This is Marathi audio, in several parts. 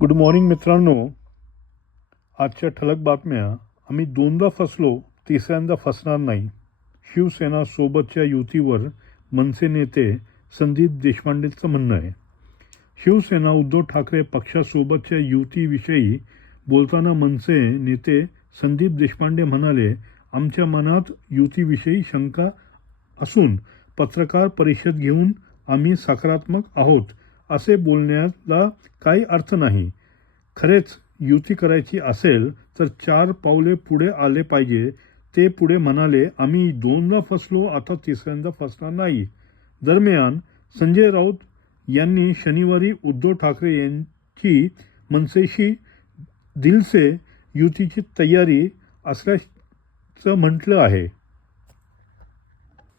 गुड मॉर्निंग मित्रांनो. आजच्या ठळक बातम्या. आम्ही दोनदा फसलो, तिसऱ्यांदा फसणार नाही. शिवसेना सोबतच्या युतीवर मनसे नेते संदीप देशपांडेंचं म्हणणं आहे. शिवसेना उद्धव ठाकरे पक्षासोबतच्या युतीविषयी बोलताना मनसे नेते संदीप देशपांडे म्हणाले, आमच्या मनात युतीविषयी शंका असून पत्रकार परिषद घेऊन आम्ही सकारात्मक आहोत असे बोलण्याला काही अर्थ नाही. खरेच युती करायची असेल तर 4 पावले पुढे आले पाहिजे. ते पुढे म्हणाले, आम्ही दोनदा फसलो, आता तिसऱ्यांदा फसणार नाही. दरम्यान संजय राऊत यांनी शनिवारी उद्धव ठाकरे यांची मनसेशी दिलसे युतीची तयारी असल्याचं म्हटलं आहे.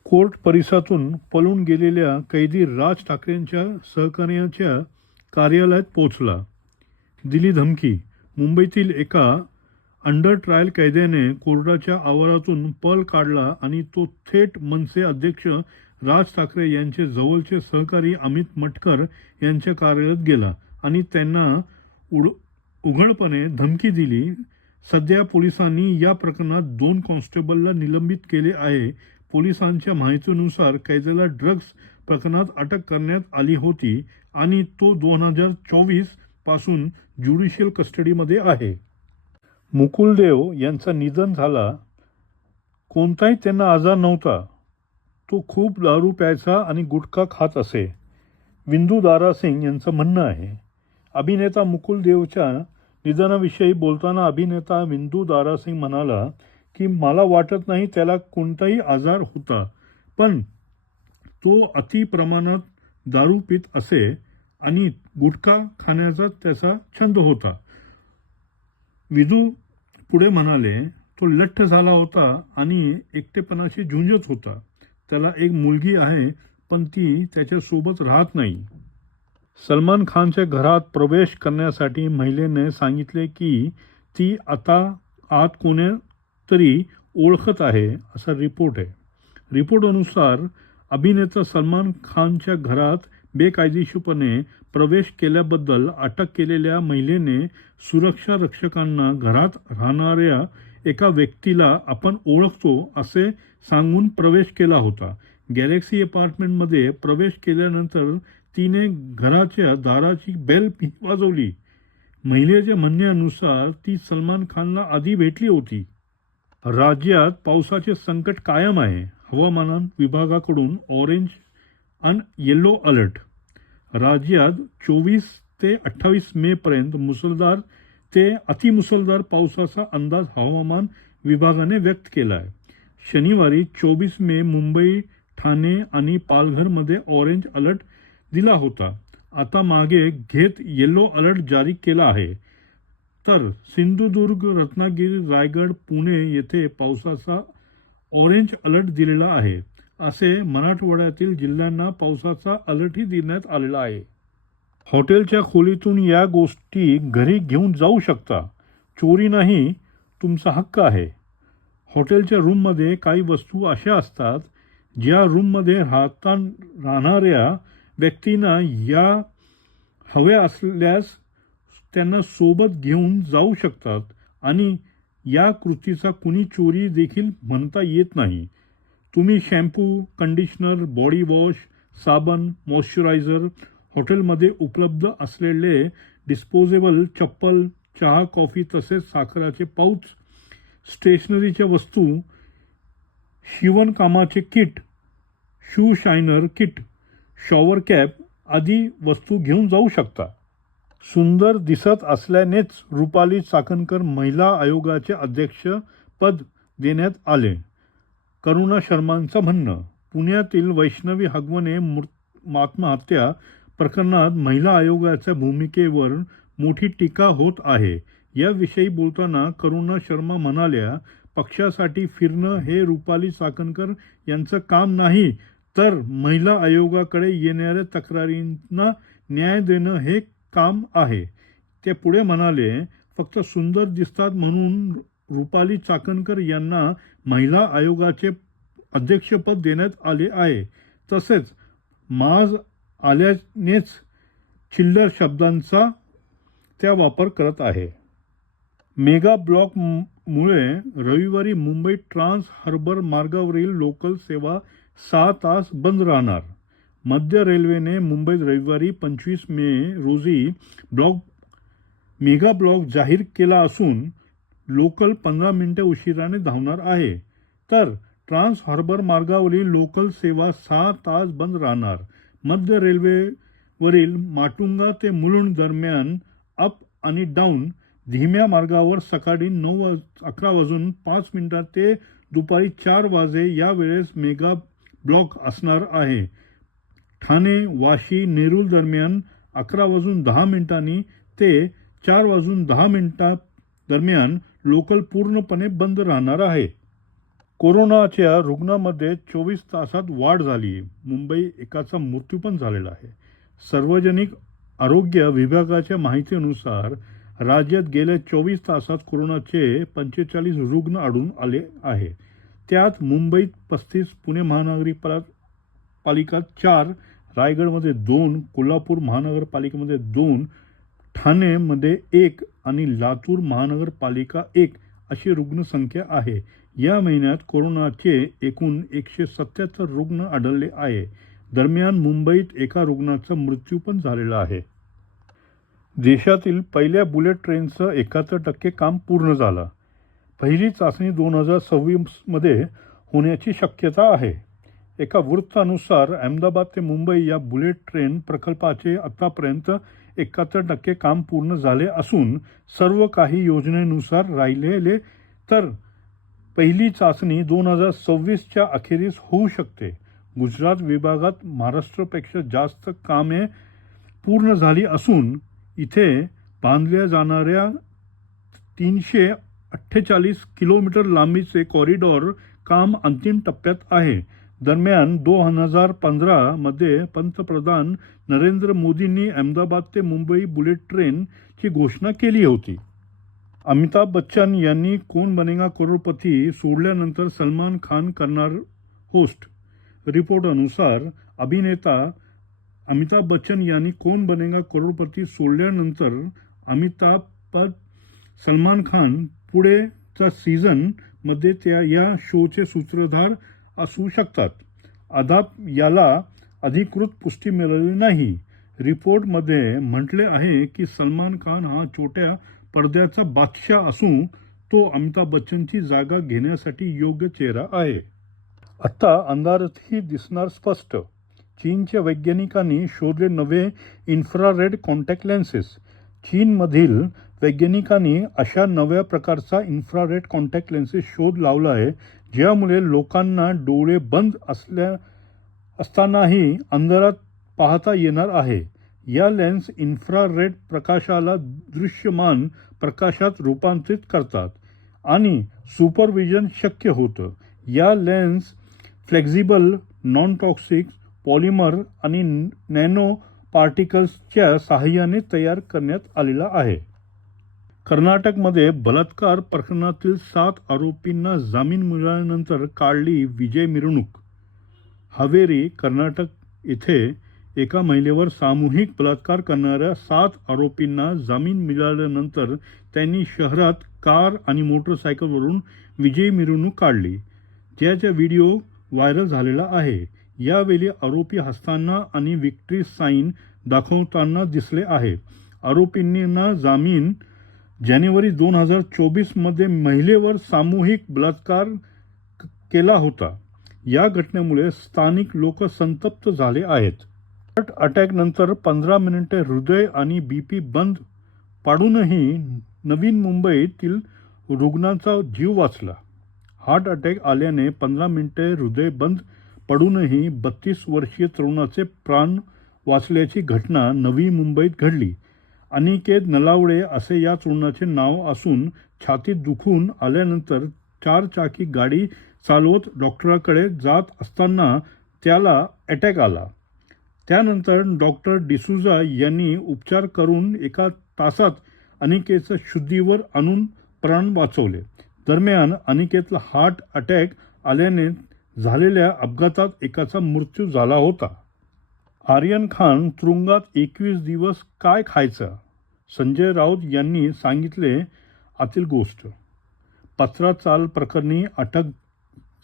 कोर्ट परिसरातून पळून गेलेल्या कैदी राज ठाकरेंच्या सहकार्याच्या कार्यालयात पोहोचला. दिली धमकी. मुंबईतील एका अंडर ट्रायल कैद्याने कोर्टाच्या आवारातून पळ काढला आणि तो थेट मनसे अध्यक्ष राज ठाकरे यांचे जवळचे सहकारी अमित मटकर यांच्या कार्यालयात गेला आणि त्यांना उघडपणे धमकी दिली. सध्या पोलिसांनी या प्रकरणात 2 कॉन्स्टेबलला निलंबित केले आहे. पोलिसांच्या माहितीनुसार कैद्याला ड्रग्ज प्रकरणात अटक करण्यात आली होती आणि तो 2024 पासून ज्युडिशियल कस्टडीमध्ये आहे. मुकुलदेव यांचं निधन झाला. कोणताही त्यांना आजार नव्हता. तो खूप दारू प्यायचा आणि गुटखा खात असे. विंदू दारा सिंग यांचं म्हणणं आहे. अभिनेता मुकुलदेवच्या निधनाविषयी बोलताना अभिनेता विंदू दारा सिंग म्हणाला की मला वाटत नाही त्याला कोणताही आजार होता, पण तो अति प्रमाणात दारू पित असे आणि गुटखा खाण्याचा त्याचा छंद होता. विदू पुढे म्हणाले, तो लठ्ठ झाला होता आणि एकटेपणाशी झुंजत होता. त्याला एक मुलगी आहे, पण ती त्याच्यासोबत राहत नाही. सलमान खानच्या घरात प्रवेश करण्यासाठी महिलेने सांगितले की ती आता आत कोणीतरी ओळखत आहे, असा रिपोर्ट आहे. रिपोर्टनुसार अभिनेता सलमान खानच्या घरात बेकायदेशीरपणे प्रवेश केल्याबद्दल अटक केलेल्या महिलेने सुरक्षा रक्षकांना घरात राहणाऱ्या एका व्यक्तीला आपण ओळखतो असे सांगून प्रवेश केला होता. गॅलेक्सी अपार्टमेंटमध्ये प्रवेश केल्यानंतर तिने घराच्या दाराची बेल वाजवली. महिलेच्या म्हणण्यानुसार ती सलमान खानला आधी भेटली होती. राज्यात पावसाचे संकट कायम आहे. हवामान विभागाकडून ऑरेंज आणि येलो अलर्ट. राज्यात 24 ते 28 मे पर्यंत मुसळधार ते अतिमुसळधार पावसाचा अंदाज हवामान विभागाने व्यक्त केला आहे. शनिवारी 24 मे मुंबई, ठाणे आणि पालघरमध्ये ऑरेंज अलर्ट दिला होता. आता मागे घेत येलो अलर्ट जारी केला आहे. तर सिंधुदुर्ग, रत्नागिरी, रायगड, पुणे येथे पावसाचा ऑरेंज अलर्ट दिलेला आहे. असे मराठवाड्यातील जिल्ह्यांना पावसाचा अलर्टही देण्यात आलेला आहे. हॉटेलच्या खोलीतून या गोष्टी घरी घेऊन जाऊ शकता. चोरी नाही, तुमचा हक्क आहे. हॉटेलच्या रूममध्ये काही वस्तू अशा असतात ज्या रूममध्ये राहणाऱ्या व्यक्तींना या हव्या असल्यास त्यांना सोबत घेऊन जाऊ शकतात आणि या कृतीचा कुणी चोरी देखील म्हणता येत नाही. तुम्ही शॅम्पू, कंडिशनर, बॉडी वॉश, साबण, मॉइश्चरायझर, हॉटेलमध्ये उपलब्ध असलेले डिस्पोजेबल चप्पल, चहा, कॉफी तसेच साखराचे पाऊच, स्टेशनरीच्या वस्तू, शिवणकामाचे kit, shoe shiner kit, shower cap आदी वस्तू घेऊन जाऊ शकता. सुंदर दिसत असल्यानेच रुपाली चाकणकर महिला आयोगाचे अध्यक्ष पद देण्यात आले. करुणा शर्मांचं म्हणणं. पुण्यातील वैष्णवी हगवणे आत्महत्या प्रकरणात महिला आयोगाच्या भूमिकेवर मोठी टीका होत आहे. याविषयी बोलताना करुणा शर्मा म्हणाल्या, पक्षासाठी फिरणं हे रुपाली चाकणकर यांचं काम नाही, तर महिला आयोगाकडे येणाऱ्या तक्रारींना न्याय देणं हे काम आहे. ते पुढे म्हणाले, फक्त सुंदर दिसतात म्हणून रुपाली चाकणकर यांना महिला आयोगाचे अध्यक्षपद देण्यात आले आहे. तसेच माज आल्यानेच चिल्लर शब्दांचा त्या वापर करत आहे. मेगा ब्लॉक मुळे रविवारी मुंबई ट्रान्स हार्बर मार्गावरील लोकल सेवा 6 तास बंद राहणार. मध्य रेल्वेने मुंबईत रविवारी 25 मे रोजी मेगा ब्लॉक जाहीर केला असून लोकल 15 मिनिटे उशिराने धावणार आहे. तर ट्रान्स हार्बर मार्गावरील लोकल सेवा 6 तास बंद राहणार. मध्य रेल्वेवरील माटुंगा ते मुलुंड दरम्यान अप आणि डाऊन धीम्या मार्गावर सकाळी 11:05 ते दुपारी 4 वाजे या वेळेस मेगा ब्लॉक असणार आहे. ठाणे वाशी नेरूळ दरम्यान 11:10 ते 4:10 दरम्यान लोकल पूर्णपणे बंद राहणार आहे. कोरोनाच्या रुग्णांमध्ये 24 तासात वाढ झाली. मुंबई एकाचा मृत्यू पण झालेला आहे. सार्वजनिक आरोग्य विभागाच्या माहितीनुसार राज्यात गेल्या 24 तासात कोरोनाचे 45 रुग्ण आढळून आले आहे. त्यात मुंबईत 35, पुणे महानगरपालिका 4, रायगडमध्ये 2, कोल्हापूर महानगरपालिकेमध्ये 2, ठाणेमध्ये 1 आणि लातूर महानगरपालिका 1 अशी रुग्णसंख्या आहे. या महिन्यात कोरोनाचे एकूण 177 रुग्ण आढळले आहे. दरम्यान मुंबईत एका रुग्णाचा मृत्यू पण झालेला आहे. देशातील पहिल्या बुलेट ट्रेनचं 71% काम पूर्ण झालं. पहिली चाचणी 2026 होण्याची शक्यता आहे. एका वृत्तानुसार अहमदाबाद ते मुंबई या बुलेट ट्रेन प्रकल्पाचे आतापर्यंत 71% काम पूर्ण झाले असून सर्व काही योजनेनुसार राहिलेले, तर पहिली चाचणी 2026च्या अखेरीस होऊ शकते. गुजरात विभागात महाराष्ट्रापेक्षा जास्त कामे पूर्ण झाली असून इथे बांधल्या जाणाऱ्या 348 किलोमीटर लांबीचे कॉरिडॉर काम अंतिम टप्प्यात आहे. दरम्यान 2015 मध्ये पंतप्रधान नरेंद्र मोदींनी अहमदाबाद ते मुंबई बुलेट ट्रेनची घोषणा केली होती. अमिताभ बच्चन यांनी कौन बनेगा करोडपती सोडल्यानंतर सलमान खान करणार होस्ट. रिपोर्टनुसार अभिनेता अमिताभ बच्चन यांनी कौन बनेगा करोडपती सोडल्यानंतर सलमान खान पुढेच्या सीझन मध्ये या शोचे सूत्रधार असू शकतात. अद्याप याला अधिकृत पुष्टी मिळाली नाही. रिपोर्टमध्ये म्हटले आहे की सलमान खान हा छोट्या पडद्याचा बादशाह असून तो अमिताभ बच्चनची जागा घेण्यासाठी योग्य चेहरा आहे. आता अंधारातही दिसणार स्पष्ट. चीनच्या वैज्ञानिकांनी शोधले नवे इन्फ्रारेड कॉन्टॅक्ट लेन्सेस. चीनमधील वैज्ञानिकांनी अशा नव्या प्रकारचा इन्फ्रारेड कॉन्टॅक्ट लेन्सेस शोध लावला आहे, ज्यामुळे लोकांना डोळे बंद असतानाही अंधारात पाहता येणार आहे. या लेन्स इन्फ्रारेड प्रकाशाला दृश्यमान प्रकाशात रूपांतरित करतात आणि सुपरविजन शक्य होतं. या lens flexible, non toxic polymer आणि नॅनो पार्टिकल्सच्या सहाय्याने तयार करण्यात आलेला आहे. कर्नाटकमध्ये बलात्कार प्रकरणातील 7 आरोपींना जामीन मिळाल्यानंतर काढली विजय मिरवणूक. हावेरी, कर्नाटक येथे एका महिलेवर सामूहिक बलात्कार करणाऱ्या 7 आरोपींना जामीन मिळाल्यानंतर त्यांनी शहरात कार आणि मोटरसायकलवरून विजय मिरवणूक काढली. ज्याचा व्हिडिओ व्हायरल झालेला आहे. यावेळी आरोपी हसताना आणि विक्ट्री साईन दाखवताना दिसले आहे. आरोपींना जामीन जानेवारी 2024 मध्ये महिलेवर सामूहिक बलात्कार केला होता. या घटनेमुळे स्थानिक लोक संतप्त झाले आहेत. हार्ट अटॅकनंतर 15 मिनिटे हृदय आणि बीपी बंद पाडूनही नवी मुंबईतील रुग्णांचा जीव वाचला. हार्ट अटॅक आल्याने 15 मिनिटे हृदय बंद पडूनही 32 वर्षीय तरुणाचे प्राण वाचल्याची घटना नवी मुंबईत घडली. अनिकेत नलावडे असे या तरुणाचे नाव असून छातीत दुखून आल्यानंतर 4 चाकी गाडी चालवत डॉक्टरांकडे जात असताना त्याला अटॅक आला. त्यानंतर डॉक्टर डिसूजा यांनी उपचार करून 1 तासात अनिकेतच्या शुद्धीवर आणून प्राण वाचवले. दरम्यान अनिकेतला हार्ट अटॅक आल्याने झालेल्या अपघातात एकाचा मृत्यू झाला होता. आर्यन खान तुरुंगात 21 दिवस काय खायचं? संजय राऊत यांनी सांगितले आतील गोष्ट. पत्रा चाल प्रकरणी अटक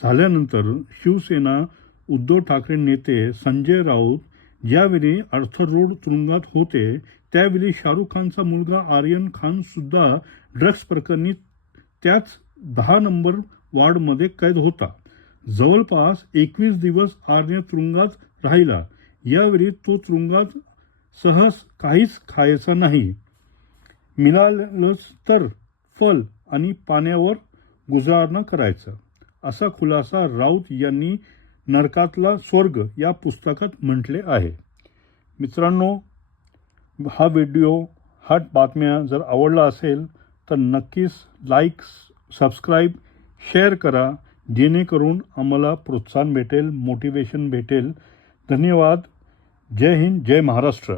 झाल्यानंतर शिवसेना उद्धव ठाकरे नेते संजय राऊत ज्यावेळी अर्थर रोड तुरुंगात होते त्यावेळी शाहरुख खानचा मुलगा आर्यन खान सुद्धा ड्रग्ज प्रकरणी त्याच 10 नंबर वॉर्डमध्ये कैद होता. जवळपास 21 दिवस आर्य तुरुंगात राहिला. यावेळी तो तुरुंगात सहज काहीच खायचा नाही. मिळालंच तर फल आणि पाण्यावर गुजारणा करायचा, असा खुलासा राऊत यांनी नरकातला स्वर्ग या पुस्तकात म्हटले आहे. मित्रांनो, हा व्हिडिओ हा बातम्या जर आवडला असेल तर नक्कीच लाईक, सबस्क्राईब, शेअर करा, जेणेकरून आम्हाला प्रोत्साहन भेटेल, मोटिवेशन भेटेल. धन्यवाद. जय हिंद, जय महाराष्ट्र.